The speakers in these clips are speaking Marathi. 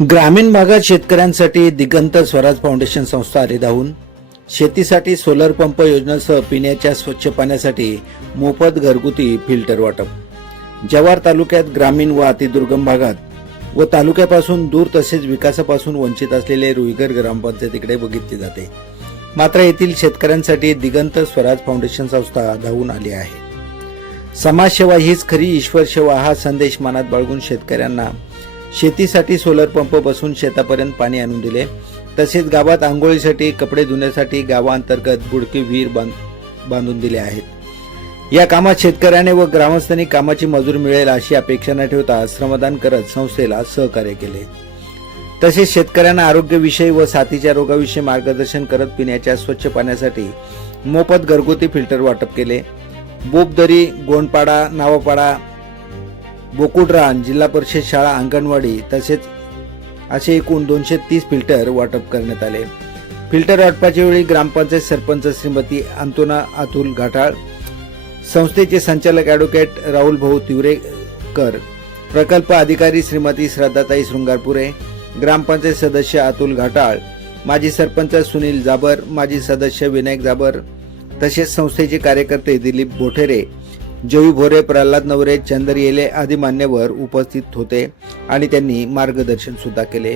ग्रामीण भागात शेतकऱ्यांसाठी दिगंत स्वराज फाउंडेशन संस्था आली धावून. शेतीसाठी सोलर पंप योजनेसह पिण्याच्या स्वच्छ पाण्यासाठी मोफत घरगुती फिल्टर वाटप. जव्हार तालुक्यात ग्रामीण व अतिदुर्गम भागात व तालुक्यापासून दूर तसेच विकासापासून वंचित असलेले रुईगर ग्रामपंचायतीकडे बघितले जाते. मात्र येथील शेतकऱ्यांसाठी दिगंत स्वराज फाउंडेशन संस्था धावून आली आहे. समाजसेवा हीच खरी ईश्वर सेवा हा संदेश मनात बाळगून शेतकऱ्यांना शेतीसाठी सोलर पंप बसून शेतापर्यंत पाणी आणून दिले. तसेच गावात आंघोळीसाठी कपडे धुण्यासाठी गावांतर्गत बुडकी विहीर बांधून दिले आहेत. या कामात शेतकऱ्याने व ग्रामस्थांनी कामाची मजूर मिळेल अशी अपेक्षा न ठेवता श्रमदान करत संस्थेला सहकार्य केले. तसेच शेतकऱ्यांना आरोग्यविषयी व साथीच्या रोगाविषयी मार्गदर्शन करत पिण्याच्या स्वच्छ पाण्यासाठी मोफत घरगुती फिल्टर वाटप केले. बोपदरी, गोंडपाडा, नावापाडा, बोकुडरान, जिल्हा परिषद शाळा, अंगणवाडी तसेच असे एकूण 230 फिल्टर वाटप करण्यात आले. फिल्टर वाटपाच्या वेळी ग्रामपंचायत सरपंच श्रीमती अंतोना अतुल घाटाळ, संस्थेचे संचालक ॲडव्होकेट राहुल भाऊ तिवरेकर, प्रकल्प अधिकारी श्रीमती श्रद्धाताई शृंगारपुरे, ग्रामपंचायत सदस्य अतुल घाटाळ, माजी सरपंच सुनील जाबर, माजी सदस्य विनायक जाबर तसेच संस्थेचे कार्यकर्ते दिलीप बोठेरे, जयू भोरे, प्रल्हाद नवरे, चंदर येले आदी मान्यवर उपस्थित होते आणि त्यांनी मार्गदर्शन सुद्धा केले.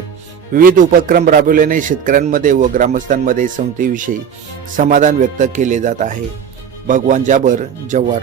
विविध उपक्रम राबवल्याने शेतकऱ्यांमध्ये व ग्रामस्थांमध्ये संस्थेविषयी समाधान व्यक्त केले जात आहे. भगवान जाबर, जव्हार.